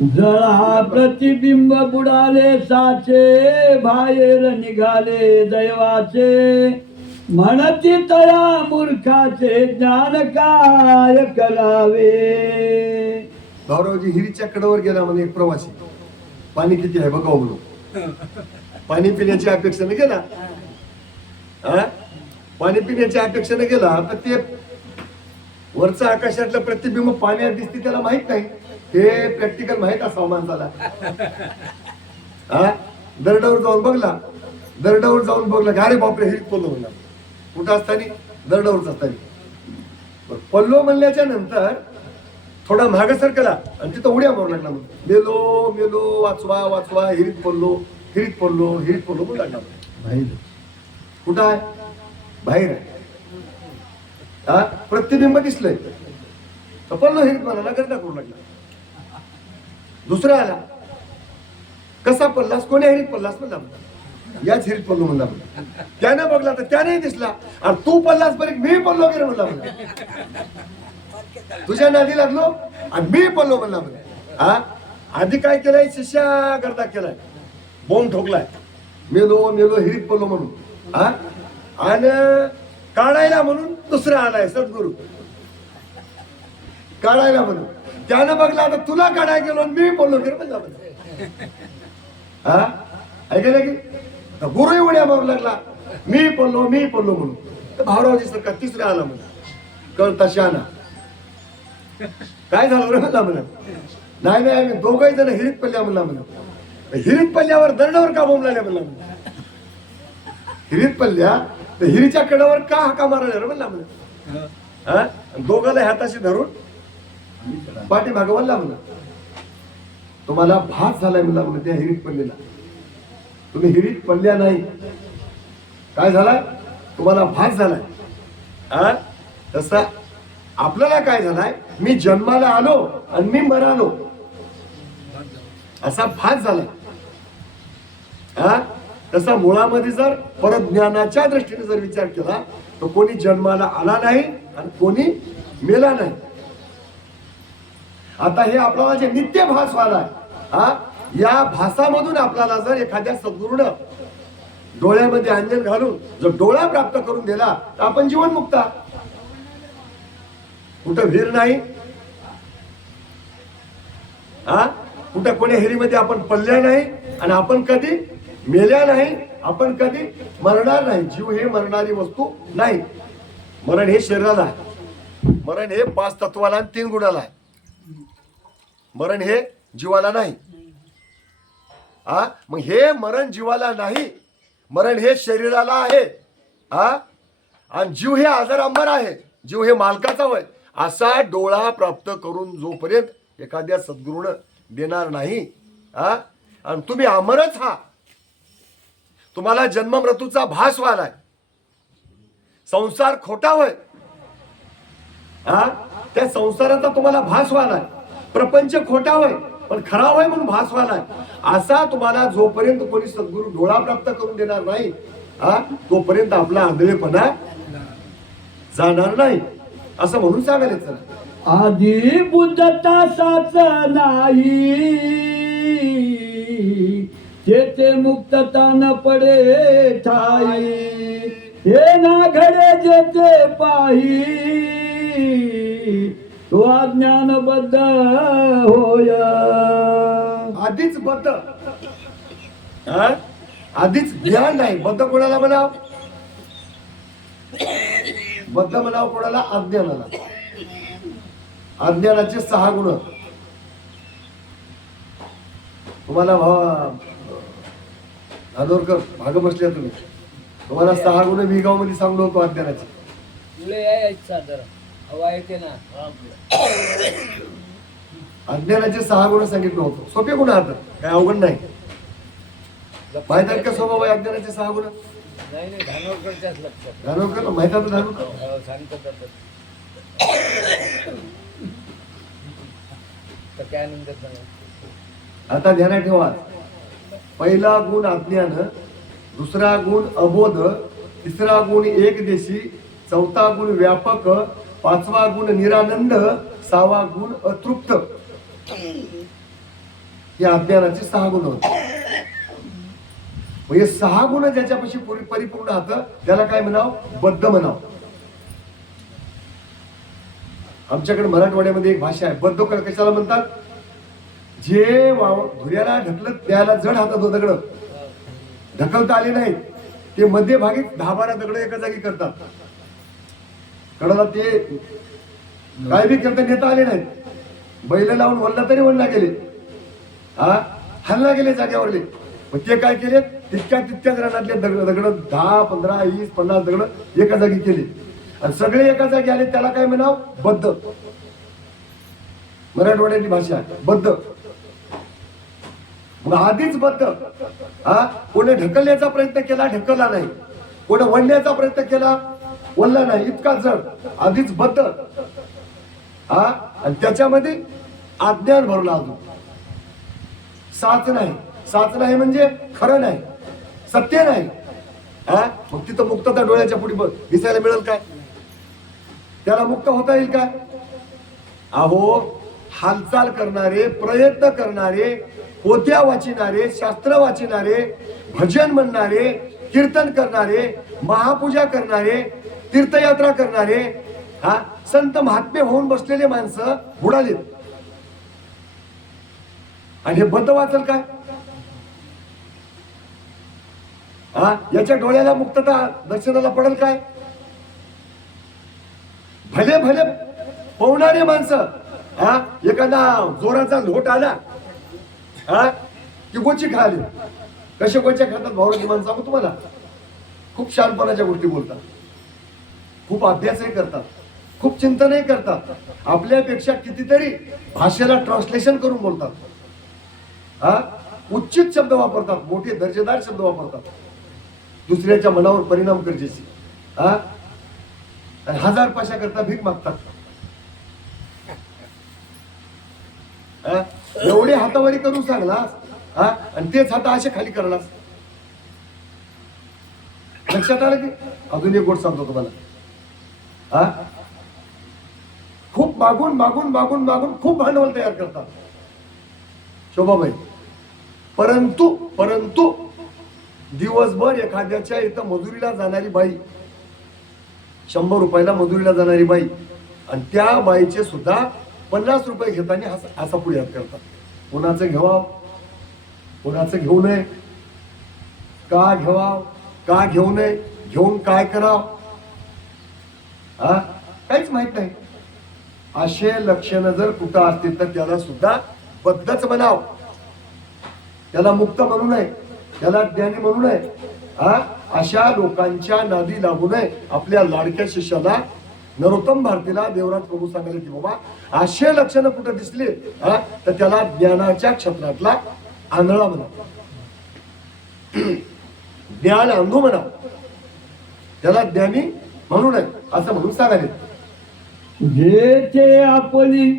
जळा प्रतिबिंब बुडाले साचे, बाहेर निघाले दैवाचे, म्हणती तया मूर्खाचे ज्ञान काय करावे. भाऊरावजी हिरीच्या कडेवर गेला म्हणे एक प्रवासी, पाणी किती आहे बघा म्हणून. पाणी पिण्याची अपेक्षेने गेला, पाणी पिण्याच्या अपेक्षेने गेला तर ते वरचं आकाशातलं प्रतिबिंब पाण्यात दिसते त्याला माहित नाही. हे प्रॅक्टिकल माहित असावं माणसाला. दरडावर जाऊन बघला, दरडावर जाऊन बघला का अरे बापरे हिरीत पडलो म्हणला. कुठं असताना? दरडावरच असताना. पल्लो म्हणल्याच्या नंतर थोडा मागे सरकला आणि तिथं उड्या मारू लागला. मेलो मेलो वाचवा वाचवा, हिरीत पडलो हिरीत पडलो हिरीत पडलो म्हणून लागला. बाहेर कुठं आहे? बाहेर आहे. प्रतिबिंब दिसलंय तर पडलो हिरीत म्हणाला, गर्दा करू लागला. दुसरा आला, कसा पडलास? कोण्या हिरीत पडलास म्हणला. याच हिरीत पडलो म्हणला. त्यानं बघला तर त्याने दिसला. आणि तू पडलास बरे मी पडलो गेलो म्हणला. तुझ्या नादी लागलो आणि मी पडलो म्हणला. आधी काय केलंय? शिष्या गर्दा केलाय, बोंब ठोकलाय, मेलो मेलो हिरीत पडलो म्हणून. आणि काढायला म्हणून दुसरा आलाय सद्गुरू, काढायला म्हणून. त्यानं बघला आता तुला काढायला गेलो आणि मी पडलो गेलो म्हणला. ऐकलं की गुरु उड्या मारू लागला, मी पडलो म्हणून. तर भाऊरावजी सरकार तिसरा आला म्हणा, कळता शहाणा. काय झालं रे म्हणला म्हणा. नाही नाही आम्ही दोघही जण हिरीत पडल्या म्हणला म्हणा. हिरीत पडल्यावर दरडावर का बोंब लागल्या म्हणला. हिरीत पडल्या तर हिरीच्या कडावर का हाका मारला रे म्हणला म्हणा. दोघाला हाताशी धरून पाठी भागवला म्हणा. तुम्हाला भास झालाय म्हणला म्हणा त्या हिरीत पडलेला. तुम्ही हिरीत पडल्या नाही, काय झालाय? तुम्हाला भास झालाय. तसा आपल्याला काय झालाय? मी जन्माला आलो आणि मी मरालो असा भास झाला. तसा मुळामध्ये जर परत ज्ञानाच्या दृष्टीने जर विचार केला तर कोणी जन्माला आला नाही आणि कोणी मेला नाही. आता हे आपल्याला जे नित्य भास व्हायला, या भासामधून आपल्याला जर एखाद्या सद्गुरूनं डोळ्यामध्ये अंजन घालून जर डोळा प्राप्त करून दिला तर आपण जीवनमुक्त. कुठं वीर नाही, कुठं कोण्या हेरीमध्ये आपण पडल्या नाही आणि आपण कधी मेल्या नाही, आपण कधी मरणार नाही. जीव हे मरणारी वस्तू नाही. मरण हे शरीराला आहे, मरण हे 5 तत्वाला आणि 3 गुणाला आहे. मरण हे जीवाला नाही. मग हे मरण जीवाला नाही, मरण हे शरीराला आहे. आणि जीव हे आजार अंबर आहे, जीव हे मालकाचा होय. असा डोळा प्राप्त करून जोपर्यंत एखाद्या सद्गुरूनं देणार नाही, आणि तुम्ही अमरच हा, तुम्हाला जन्म मृत्यूचा भास व्हायलाय. संसार खोटा होय, त्या संसाराचा तुम्हाला भास व्हायलाय. प्रपंच खोटा होय पण खरा होय म्हणून भास व्हायलाय. असा तुम्हाला जोपर्यंत कोणी सद्गुरू डोळा प्राप्त करून देणार नाही, तोपर्यंत आपला आंधळेपणा जाणार नाही असं म्हणून सांगायचं. आधी बुद्धता साच नाही, जेथे मुक्तता न पडे ठाई, हे ना घडे जेथे पाही, तो अज्ञानबद्ध होय. आधीच बद्ध, आधीच ज्ञान नाही. बद्ध कोणाला म्हणाव? बद्ध म्हणाव कोणाला? अज्ञानाला. अज्ञानाचे 6 गुण तुम्हाला धानोरकर भाग बसल्या तुम्ही. तुम्हाला 6 गुण विगाव मध्ये सांगलो होतो अज्ञानाचे. अज्ञानाचे 6 गुण सांगितलं होतं. सोपे गुण आहेत, काय अवघड नाही. माहित आहेत का स्वभाव आहे अज्ञानाचे 6 गुण? धानोरकर माहित आहे? धानोरकर आता ध्यानात ठेवा. पहिला गुण अज्ञान, दुसरा गुण अबोध, तिसरा गुण एकदेशी, चौथा गुण व्यापक, 5वा गुण निरानंद, 6वा गुण अतृप्त. हे अज्ञानाचे 6 गुण होते. म्हणजे 6 गुण ज्याच्यापाशी परिपूर्ण राहतं त्याला काय म्हणाव? बद्ध म्हणाव. आमच्याकडे मराठवाड्यामध्ये एक भाषा आहे, बद्ध कशाला म्हणतात? जे धुऱ्याला ढकलत त्याला जड हातात दगड ढकलता आले नाहीत ते मध्यभागी 10-12 दगड एका जागी करतात. कडाला ते काय बी करता नेता आले नाहीत. बैल लावून वल्ला तरी वल्ला गेले, हल्ला गेले जागेवरले. मग ते काय केले? तितक्याच रानातले दगड 10, 15, 20, 50 दगड एका जागी केले आणि सगळे एका जागी आले. त्याला काय म्हणाव? बद्ध. मराठवाड्याची भाषा आहे बद्ध. मग आधीच बद्ध. कोणी ढकलण्याचा प्रयत्न केला, ढकलला नाही. कोणी वळण्याचा प्रयत्न केला, वळला नाही. इतका जड, आधीच बद्ध. आणि त्याच्यामध्ये अज्ञान भरला. अजून साच नाही म्हणजे खरं नाही, सत्य नाही. मग तिथं मुक्तता डोळ्याच्या पुढे दिसायला मिळेल काय? त्याला मुक्त होता येईल काय? अहो, हालचाल करणारे, प्रयत्न करणारे, पोथ्या वाचिणारे, शास्त्र वाचिणारे, भजन म्हणणारे, कीर्तन करणारे, महापूजा करणारे, तीर्थयात्रा करणारे, संत महात्मे होऊन बसलेले माणसं बुडाले. आणि हे बद्ध वाचल काय? याच्या डोळ्याला मुक्तता दर्शनाला पडेल काय? भले भले पोहणारे माणसं, एखादा जोराचा लोट आला की गोची खाली. कसे गोच्या खातात भावराची माणसं सांगू तुम्हाला? खूप शहाणपणाच्या गोष्टी बोलतात, खूप अभ्यासही करतात, खूप चिंतनही करतात. आपल्यापेक्षा कितीतरी भाषेला ट्रान्सलेशन करून बोलतात. उच्चित शब्द वापरतात, मोठे दर्जेदार शब्द वापरतात, दुसऱ्याच्या मनावर परिणाम करजेसी. आणि 1000 पैसा करता भीक मागतात. एवढे हातावरी करून सांगलास आणि तेच हात असे खाली करलास. लक्षात आलं की? अजून एक गोष्ट सांगतो तुम्हाला. खूप मागून मागून मागून मागून खूप भांडवल तयार करतात शोभाबाई. परंतु दिवसभर एखाद्याच्या इथं मजुरीला जाणारी बाई, 100 रुपयाला मजुरीला जाणारी बाई, आणि त्या बाईचे सुद्धा 50 रुपये घेताना असा पुढे हात करतात. कोणाचं घ्यावा, कोणाचं घेऊ नये, का घ्यावा, का घेऊ नये, घेऊन काय करावं, काहीच माहित नाही. असे लक्षणं जर कुठं असतील तर त्याला सुद्धा बद्धच म्हणाव. त्याला मुक्त म्हणू नये, त्याला ज्ञानी म्हणू नये. अशा लोकांच्या नादी लागू नये. आपल्या लाडक्या शिष्याला, नरोत्तम भारतीला देवराज प्रभू सांगायला की बाबा असे लक्षणं कुठं दिसले तर त्याला ज्ञानाच्या क्षेत्रातला आंधळा म्हणा, ज्ञान अंधू म्हणा, त्याला ज्ञानी म्हणू नये असं म्हणून सांगायला. जे ते आपली